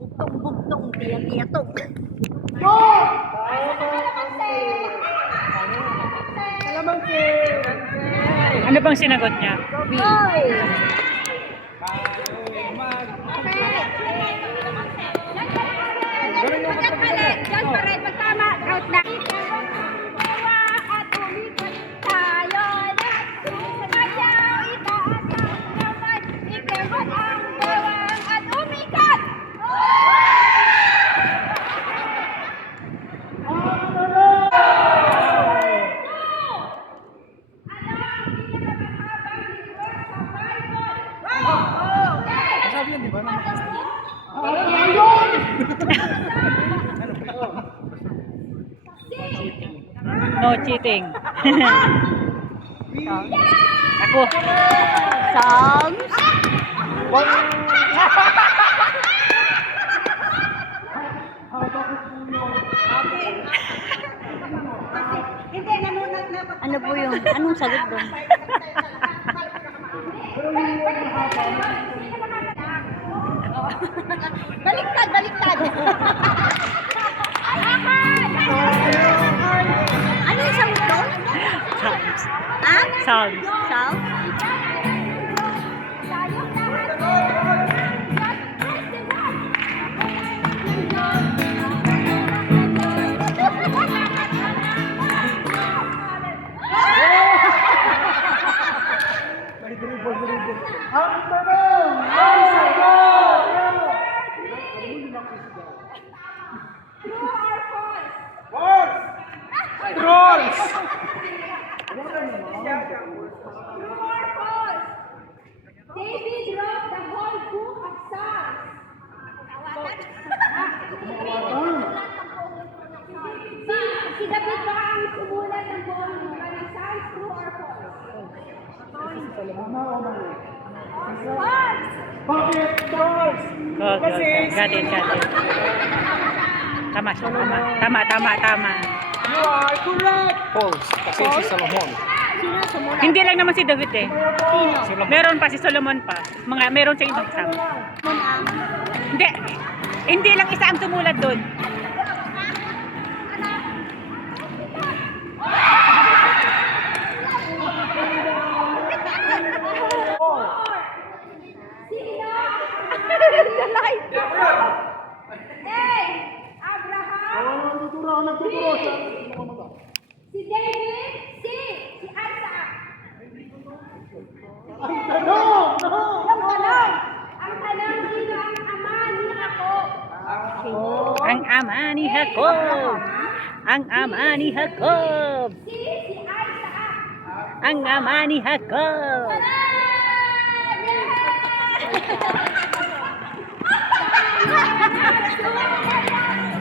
Bugtong-bugtong, tiyak-tiyatok. Go! Kalamansi! Ano bang sinagot niya? Hoy! Diyan pa rin, pagtama, out na. At umikat tayo na sumayaw, itaas ang naman, ikemot ang bewang at umikat! Sabi yan, di ba? No cheating. Ako. Songs? Ano po yung, anong sagot doon? Baliktad, baliktad! Ano yung sagot doon? Sounds. Ah? Sounds. Sounds? May dribble. Ang tanong! Ang sagot! False! Trolls! True or false? David wrote the whole book of Psalms. Si David ba ang sumulat ng buong libro ng Psalms? True or false? Tama o mali? False! Bakit false? Good, good. Got it, got it. Tama siya, tama. You are correct! False. Kasi si Solomon. Sino sumulat? Hindi lang naman si David eh. Sino? Meron pa si Solomon pa. Meron sa ibang kasama. Munang. Hindi lang isa ang sumulat doon. Sino? A. Abraham. Nagtuturo. Si David. C. Si Isaac. Ang tanong! Ang tanong. Ang tanong, sino ang ama ni Jacob? Ang ama ni Jacob. Ang ama ni Jacob. C. Si Isaac. Ang ama ni Jacob.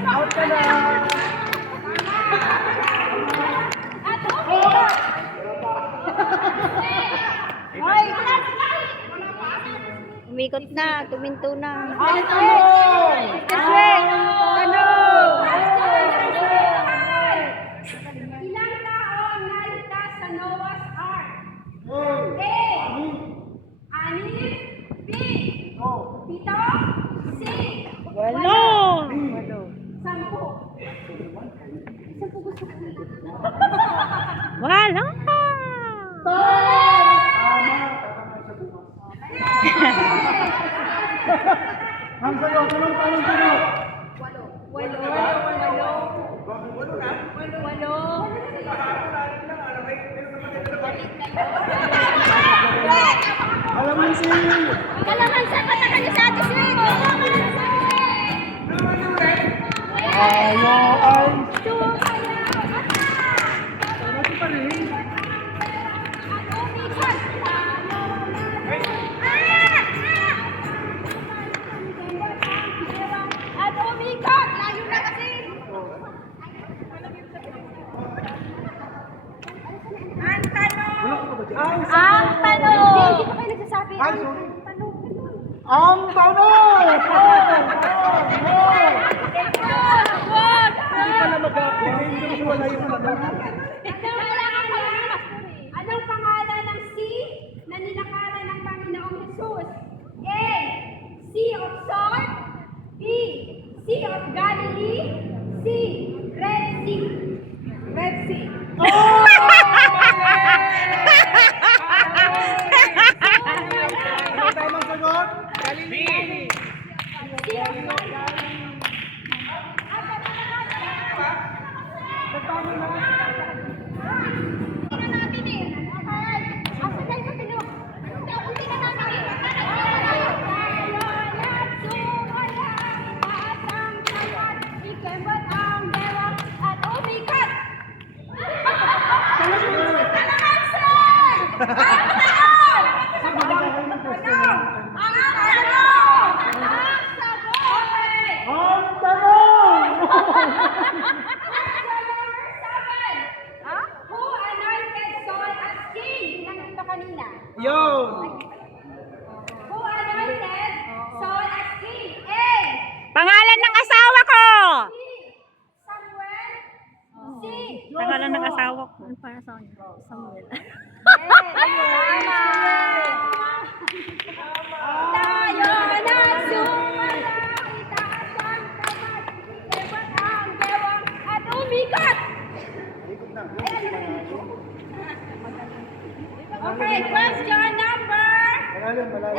Out ka na! Umikot na, tuminto na. Ang tanong! Ilang taong naligtas sa Noah's Ark? Hey! A. 6. B. 7. C. Walo. 10. 10 gusto ko. Walo. Ang sayo, tanong. Walo. Kalamansi! Kalamansi, patakan niyo sa atin siya. Ayaw ay... At umikot, layo na kasi. Ang tanong. Ang tanong. Hindi pa kayo nagsasabi. Ay, sorry. Tanong. Ang tanong! Wag! Hindi pala mag-a-apply. Hindi wala yung tanong. Wala kang Who anointed Saul as king? Binanggit ko kanina. Yun! Who anointed Saul as king? A. Pangalan ng asawa ko! B. Samuel. C. Pangalan ng asawa ko. Samuel. Tayo na sumalaw, itaas ang kamay, ikebot ang bewang at umikot. Okay, question number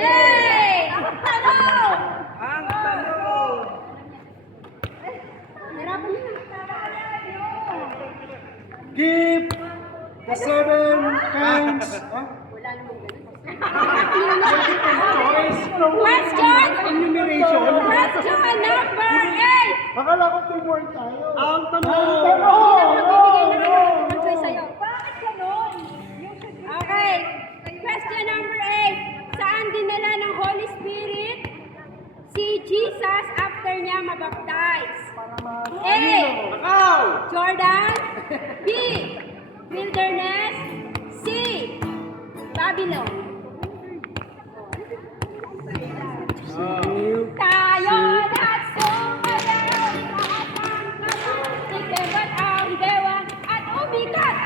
A. Ang tanong. Ang tanong! Hirapan niyo. Give the 7 kinds. Wala namang ganun. Choice. Question. Enumeration. Question number 8. Akala ko 2 more tayo. Ang tanong! Magbibigay na kayo ng choice sa'yo. Bakit ganun? Okay. Question number 8. Saan dinala ng Holy Spirit si Jesus after niya mabaptize? A. Jordan. B. Wilderness. C. Babylon. Tayo na't sumayaw, itaas ang kamay, ikebot ang bewang at umikat.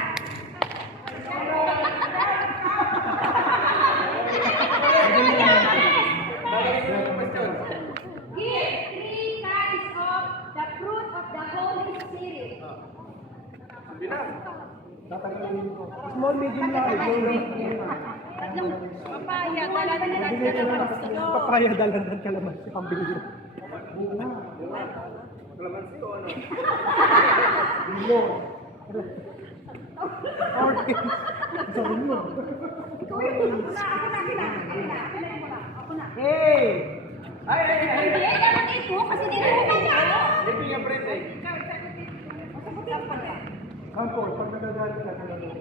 Give 3 kinds of the fruit of the Holy Spirit. Small, medium lang. Papaya, dalan-dalan ka naman sa sunod. Papaya, dalandan kalamansi, pambili. Bilo. Orange. Sabi mo. Ako na. Hey! Hindi, dapat ito kasi dito ko kanya. Kampol, pag nagagalit ka na lang.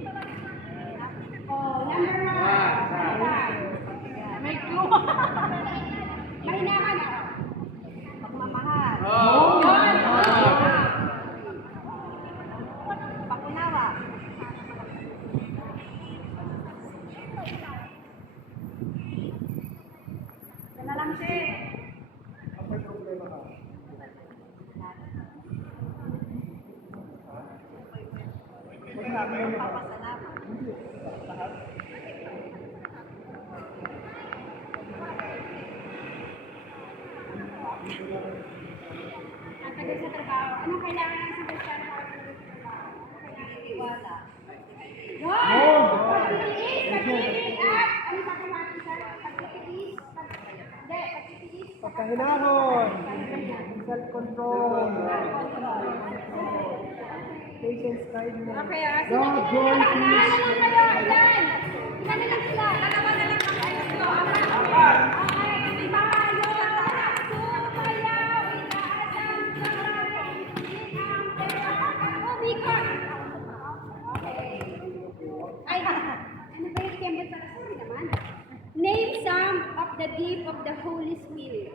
Oh, number 1. May clue. Mahinaman ako. Pagmamahal. Yun. Pakunawa. Yan na lang siya. Ang may problema ka. Ang tagal sa trabaho. Anong kailangan ng isang Kristiyano para sa trabaho? Kailangan tiwala. Yun! Pagtitiis, pag-ibig at ano sa kumati sa pagtitiis? Hindi, pagtitiis. Pagkahinahon. Self-control. Patience, kindness. Okay, sige. God, joy, Ilan peace. na lang kayo? Ilan? Ilan na lang sila? Dalawa na lang kami. Ayos ko. Okay. Tayo na sumayaw, itaas ang kamay, ang bewang at umikot. Okay. Ay, ano ba yung kembot para sorry naman? Name some of the gift of the Holy Spirit.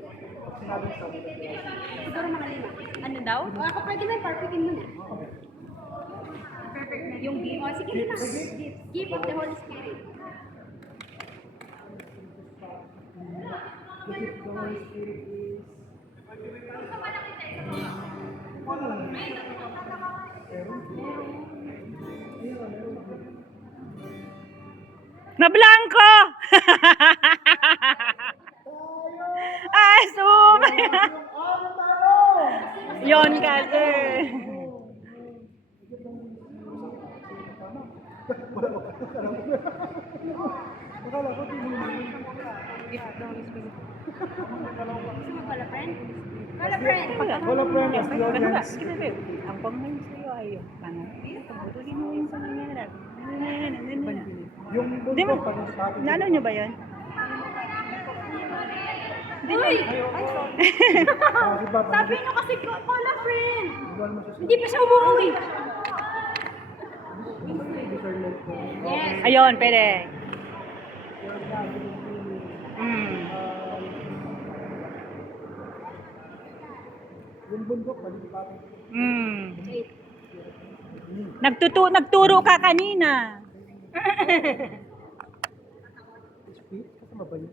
Siguro mga 5. Ano daw? O ako pwede ba perfectin mo na? Yung gift. O sige na. Gift of the Holy Spirit. The gift of the Holy Spirit is... Nablangko! Ay, sumaya! Yon kasi. Akala ko Gusto mo pala, friend? Pala, friend. wala friend as the Ano ba? audience. Sige, babe. Ang pangalan sa'yo ay yung pangalan. Pagbutuhin mo yun sa nangyarag. Yung Di mo, pag nasabi. nano nyo ba yun? Uy! Sabi Sabi nyo kasi pala, friend. mo Hindi pa siya umuwi. Yes. Ayun, pwede. Mm. Yung bundok, malilipat. Mm. Nagturo ka kanina. Kasama ba yun?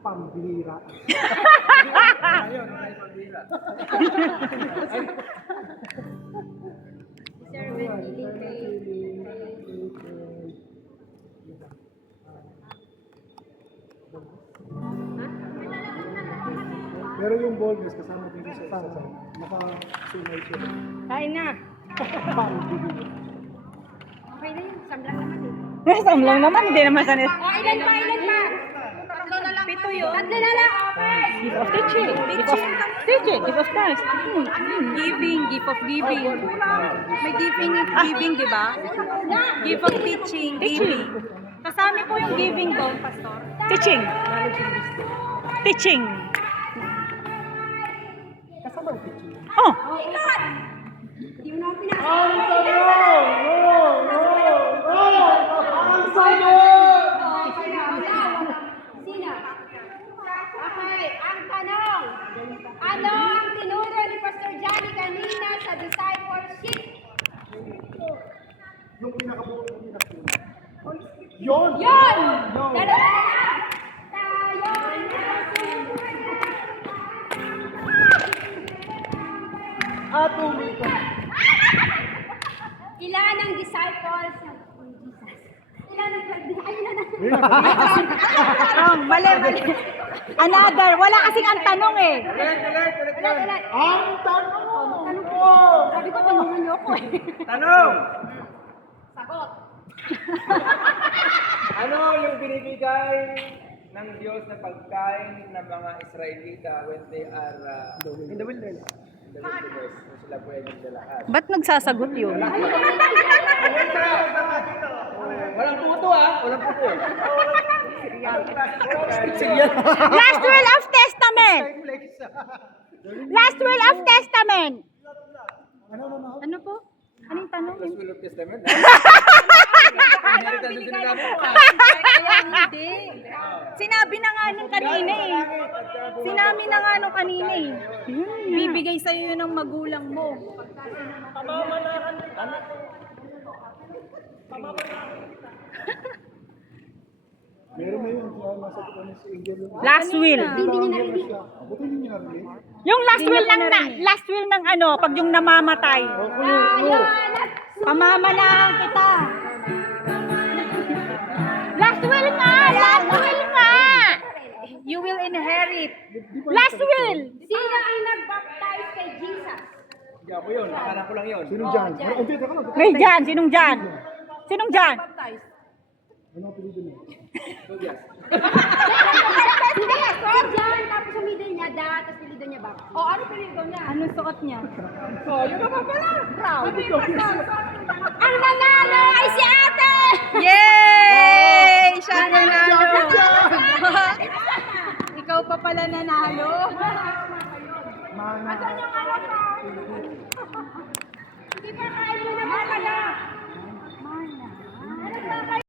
Pambihira. Ayun, ay pambihira. Sir, may feeling kay... Pero yung boldness kasama din sa tao. Naka-sumay siya. Kain na. Pambihira. Okay na yun. Samlang naman eh. Nasam lang naman, hindi naman sanit. Ilan pa? Tatlo na lang. Pito yun. Tatlo na lang. Okay. Gift of teaching. Gift of teaching. Gift of thanks. Giving, gift of giving. May giving at giving, di ba? Gift of teaching, giving. Kasama po yung giving doon, Pastor. Teaching. Teaching. Kasama ang teaching. Oh. Hindi mo na ako pinaka. Ang tanong! Ang sagot! Sino? Okay, ang tanong. Ano ang tinuro ni Pastor Johnny kanina sa discipleship? Yung pinakabuo ng pinakabuo. Yun! Yun! Yun! Dalawa na lang. Tayo At umika. Ilan ang disciples? Ilan ang ayun na. Wrong. Mali, mali. Another. Wala kasing ang tanong eh. Ulit. Ang tanong! Sabi ko, tanungan niyo ako eh. Tanong! Sagot. Ano yung binibigay ng Diyos na pagkain ng mga Israelita when they are In the wilderness. in the wilderness? Kung sila po ay nagdalahan. Ba't nagsasagot yun? Walang puto Walang puto. Last will of testament. Last will of testament. Ano po? Anong tanong? Last will of testament. Inheritance din namin. Hindi. Sinabi na nga nung kanina eh. Sinabi na nga nung kanina eh. Bibigay sa'yo yun ng magulang mo. Meron na yun. Kaya nasa ano si Angel. Last will. Hindi niya narinig. Buti hindi niya narinig. Yung last will ng ano, pag yung namamatay. Tayo Pamamanaan kita. Last will nga! Last will nga! You will inherit. Last will! Sino ang nag-baptize kay Jesus? Hindi ako yun. Akala ko lang yun. Sinong dyan? Hindi, teka lang. May Jan, sinong Jan? Sinong Jan? Ano ang pilido niya? Tobias. Hindi, si John, tapos yung middle niya, da, tapos pilido niya ba? O, ano pilido niya? Anong suot niya? Ang nanalo ay si ate! Yay! Siya ang nanalo. Diyan! Ikaw pa pala nanalo. Mana. Hindi pa kain mo na ba? Mana.